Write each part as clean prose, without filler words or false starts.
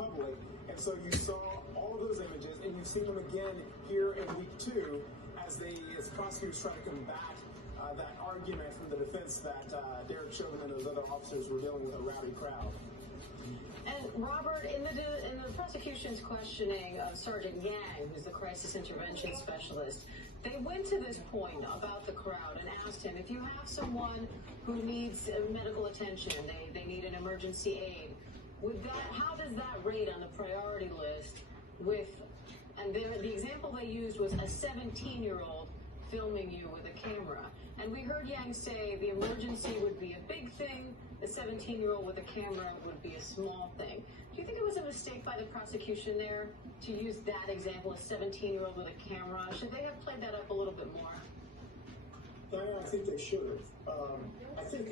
public. And so you saw all of those images, and you've seen them again here in week 2 as prosecutors try to combat that argument from the defense that Derek Chauvin and those other officers were dealing with a rowdy crowd. And Robert, in the prosecution's questioning of Sergeant Yang, who's the crisis intervention specialist, they went to this point about the crowd and asked him, if you have someone who needs medical attention, they need an emergency aid, how does that rate on the priority list and the example they used was a 17-year-old filming you with a camera. And we heard Yang say the emergency would be a big thing, the 17-year-old with a camera would be a small thing. Do you think it was a mistake by the prosecution there to use that example, a 17-year-old with a camera? Should they have played that up a little bit more? I think they should have. I think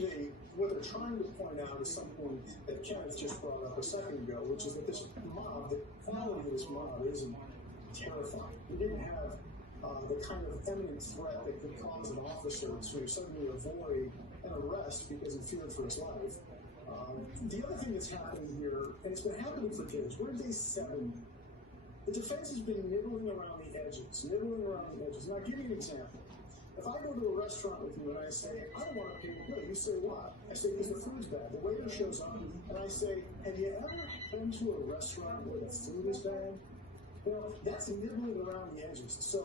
what they're trying to point out is something that Kenneth just brought up a second ago, which is that this mob, the quality of this mob isn't terrifying. We didn't have the kind of imminent threat that could cause an officer to suddenly avoid an arrest because he feared for his life. The other thing that's happening here, and it's been happening for days, we're day 7. The defense has been nibbling around the edges. And I'll give you an example. If I go to a restaurant with you and I say, I don't want to pay the bill, you say, why? I say, because the food's bad. The waiter shows up, and I say, have you ever been to a restaurant where the food is bad? Well, that's nibbling around the edges. So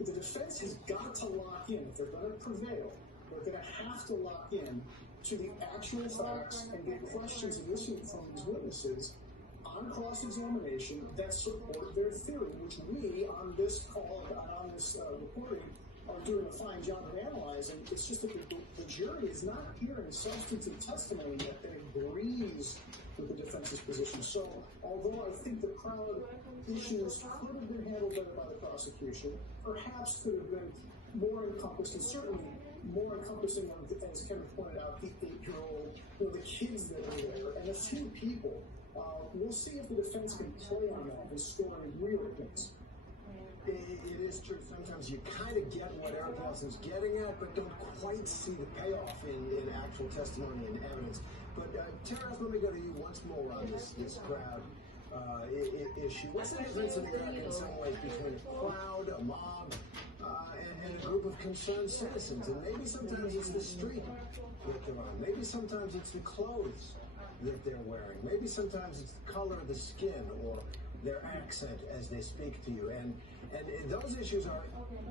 the defense has got to lock in. If they're going to prevail, they're going to have to lock in to the actual facts and get questions elicited from these witnesses on cross-examination that support their theory, which we, on this call, on this recording, are doing a fine job of analyzing. It's just that the jury is not hearing substantive testimony that agrees with the defense's position. So, although I think the crowd issues could have been handled better by the prosecution, perhaps could have been more encompassed, and certainly more encompassing of, as Kenneth pointed out, the 8-year-old, the kids that are there, and a few people. We'll see if the defense can play on that and score any real points. It is true. Sometimes you kind of get what Eric Nelson's getting at, but don't quite see the payoff in actual testimony and evidence. But Tara, let me go to you once more on this crowd issue. What's the difference in some ways between a crowd, a mob, and a group of concerned citizens? And maybe sometimes it's the street that they're on. Maybe sometimes it's the clothes that they're wearing. Maybe sometimes it's the color of the skin or their accent as they speak to you. And those issues are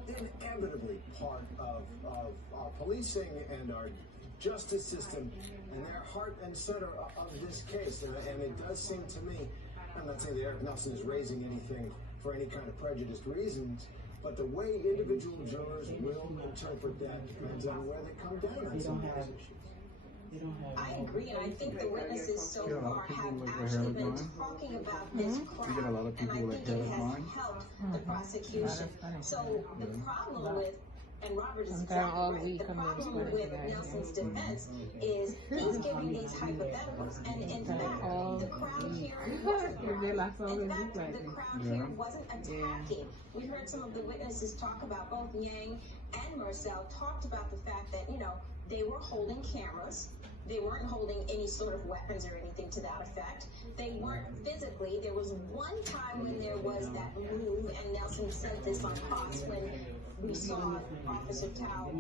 inevitably part of our policing and our justice system, and they're heart and center of this case. And it does seem to me, I'm not saying that Eric Nelson is raising anything for any kind of prejudiced reasons, but the way individual jurors will interpret that depends on where they come down on some of those issues. I agree, and I think the witnesses so far have actually been talking about this crowd, and I think it has helped the prosecution. So the problem with, and Robert is exactly right, the problem with Nelson's defense is he's giving these hypotheticals, and in fact, the crowd here wasn't attacking. We heard some of the witnesses talk about, both Yang and Marcel talked about the fact that, they were holding cameras. They weren't holding any sort of weapons or anything to that effect. They weren't physically. There was one time when there was that move, and Nelson said this on Fox, when we saw Officer Tao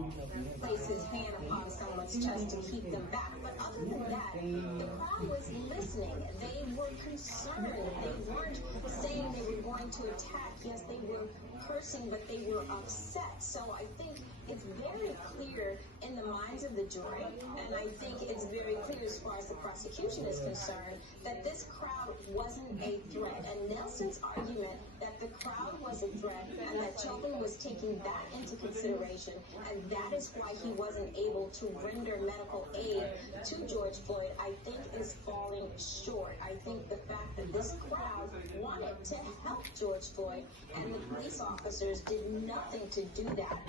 place his hand upon someone's chest to keep them back. But other than that, the crowd was listening. They were concerned. They weren't saying they were going to attack. Yes, they were cursing, but they were upset. So I think it's very clear in the minds of the jury, and I think it's very clear as far as the prosecution is concerned, that this crowd wasn't a threat. And Nelson's argument that the crowd was a threat and that Chauvin was taking that into consideration, and that is why he wasn't able to render medical aid to George Floyd, I think is falling short. I think the fact that this crowd wanted to help George Floyd and the police officers did nothing to do that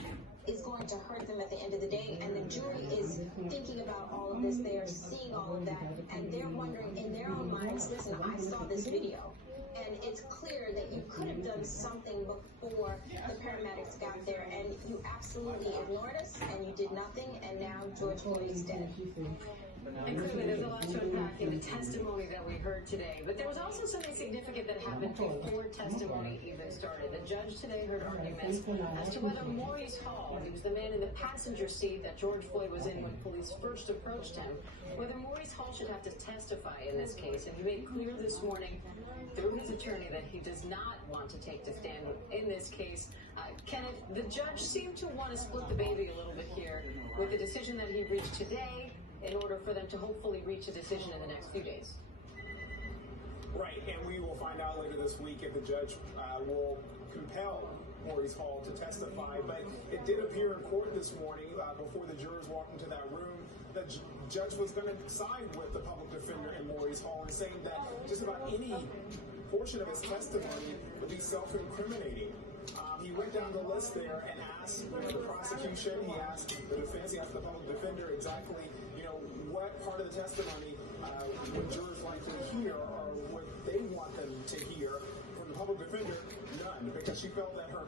is going to hurt them at the end of the day. And the jury is thinking about all of this. They are seeing all of that, and they're wondering in their own minds, listen, I saw this video. And it's clear that you could have done something before the paramedics got there, and you absolutely ignored us, and you did nothing, and now George Floyd is dead. And clearly there's a lot to unpack in the testimony that we heard today. But there was also something significant that happened before testimony even started. The judge today heard arguments as to whether Maurice Hall, he was the man in the passenger seat that George Floyd was in when police first approached him, whether Maurice Hall should have to testify in this case. And he made clear this morning through his attorney that he does not want to take the stand in this case. Kenneth, the judge seemed to want to split the baby a little bit here with the decision that he reached today in order for them to hopefully reach a decision in the next few days. Right, and we will find out later this week if the judge will compel Maurice Hall to testify. But it did appear in court this morning, before the jurors walked into that room, that judge was going to side with the public defender and Maurice Hall, and saying that just about any portion of his testimony would be self-incriminating. He went down the list there and asked the prosecution, he asked the defense, he asked the public defender exactly, what part of the testimony would jurors like to hear, or what they want them to hear. From the public defender, none, because she felt that her